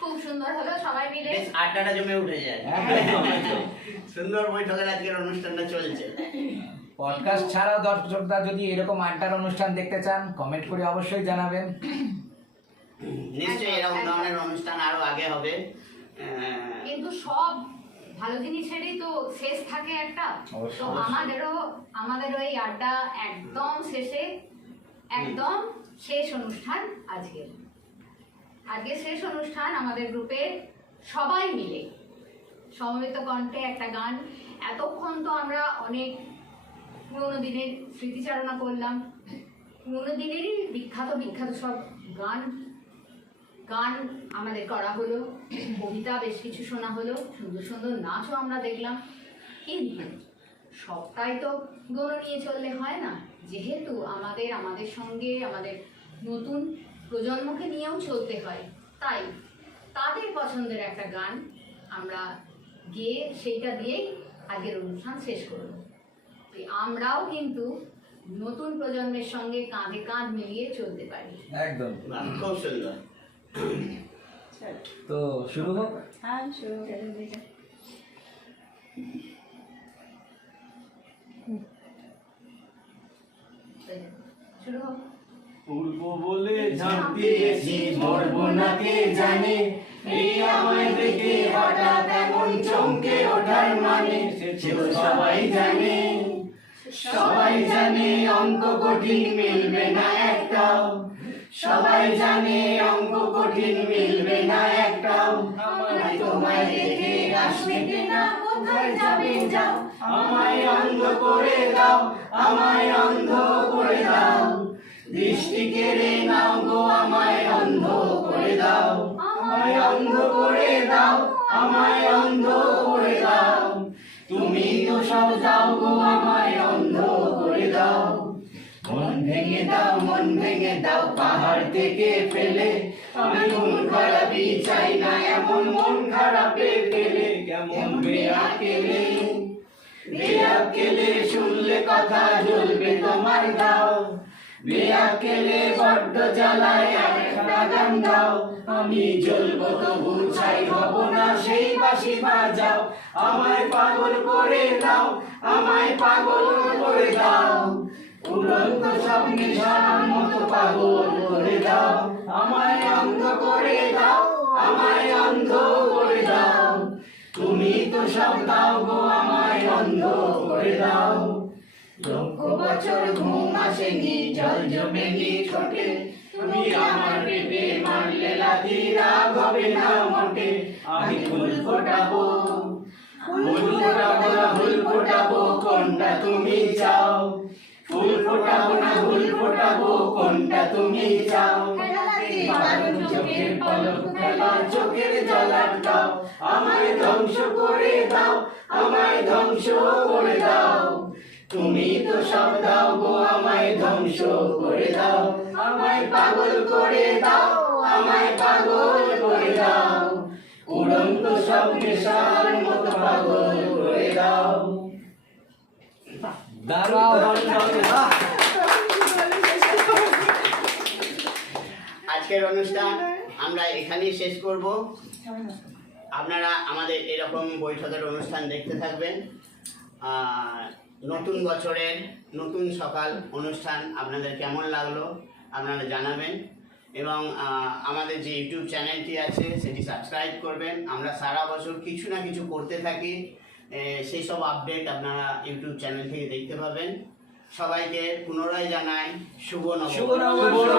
খুব সুন্দর হলো, সবাই মিলে আড্ডাটা জমে উঠে যায়। সুন্দর বৈঠকের আজকের অনুষ্ঠানটা চলছে। পডকাস্ট ছাড়াও দর্শকরা যদি এরকম আড্ডার অনুষ্ঠান দেখতে চান কমেন্ট করে অবশ্যই জানাবেন। নিশ্চয়ই এরকম ধরনের অনুষ্ঠান আরো আগে হবে। কিন্তু সব ভালো জিনিসেরই তো শেষ থাকে একটা, তো আমাদেরও এই আড্ডা একদম শেষে, একদম শেষ অনুষ্ঠান আজকে শেষ অনুষ্ঠান আমাদের গ্রুপে সবাই মিলে সমবেত কণ্ঠে একটা গান। এতক্ষণ তো আমরা অনেক পুরোনো দিনের স্মৃতিচারণা করলাম, পুরোনো দিনেরই বিখ্যাত সব গান আমাদের করা হলো, কবিতা বেশ কিছু শোনা হলো, সুন্দর সুন্দর নাচও আমরা দেখলাম। কিন্তু সবটাই তো গৌর নিয়ে চললে হয় না, যেহেতু আমাদের সঙ্গে আমাদের নতুন প্রজন্মকে নিয়েও চলতে হয়, তাই তাদের পছন্দের একটা গান আমরা গেয়ে সেইটা দিয়েই আগের অনুষ্ঠান শেষ করব। আমরাও কিন্তু নতুন প্রজন্মের সঙ্গে কাঁধে কাঁধ মিলিয়ে চলতে পারি। একদম খুব সুন্দর। তো শুরু হোক। হ্যাঁ, শুরু হোক। উড়বো বলে ঝাঁপ দিয়েছি, মরবো না কে জানে, এই আমায় দেখে হঠাৎ এমন চমকে ওঠার মানে, সে তো সবাই জানে, সবাই জানে অঙ্ক কঠিন মিলবে না একটাও, সবাই জানে অঙ্ক কঠিন মিলবে না একটাও, আমায় তোমায় দেখে আসবে না, কোথায় যাবে যাও, আমায় অন্ধ করে দাও, আমায় অন্ধ করে দাও, দৃষ্টি কেড়ে নাও গো, আমায় অন্ধ করে দাও, আমায় অন্ধ করে দাও, আমায় অন্ধ করে দাও, তুমি তো সব দাও গো, আমায় অন্ধ করে দাও, মন ভেঙে দাও, মন ভেঙে দাও, পাহাড় থেকে ফেলে, আমি মন খারাপই চাই না, এমন মন খারাপে ফেলে, কেমন বেয়াকেলে, বেয়াকেলে শুনলে কথা জ্বলবে তোমার দাও, বেয়াকেলে বড্ড জ্বালায় একটা গান দাও, আমি জ্বলবো তবু ছাই হব না, সেই বাঁশি বাজাও, আমায় পাগল করে দাও, আমায় পাগল করে দাও, উড়ন্ত স্বপ্নে সারার মতো পাগল করে দাও, আমায় অন্ধ করে দাও, আমায় অন্ধ করে দাও, তুমি তো সব দাও গো, আমায় অন্ধ করে দাও, লক্ষ বছর ঘুম আসেনি, জল জমেনি ছোটে, তুমি আমার পেটে মারলে লাথি, রাগ হবে না মোটে, আমি ফুল ফোটাবো, ফুল ফোটাবো না ফুল ফোটাবো, কোনটা তুমি চাও, ফুল ফোটাবো না ফুল ফোটাবো, কোনটা তুমি চাও, চোখের পলক ফেলা, চোখের জল আটকাও, আমায় ধ্বংস করে দাও, আমায় ধ্বংস করে দাও, তুমি তো সব দাও গো, আমায় ধ্বংস করে দাও, আমায় পাগল করে দাও, আমায় পাগল করে দাও, উড়ন্ত সব নেশার মতো পাগল করে দাও। আজকের অনুষ্ঠান আমরা এখানেই শেষ করব। আপনারা আমাদের এরকম বৈঠকের অনুষ্ঠান দেখতে থাকবেন। নতুন বছরের নতুন সকাল অনুষ্ঠান আপনাদের কেমন লাগলো আপনারা জানাবেন, এবং আমাদের যে ইউটিউব চ্যানেলটি আছে সেটি সাবস্ক্রাইব করবেন। আমরা সারা বছর কিছু না কিছু করতে থাকি, সেই সব আপডেট আপনারা ইউটিউব চ্যানেল থেকে দেখতে পাবেন। সবাইকে পুনরায় জানাই শুভ নববর্ষ।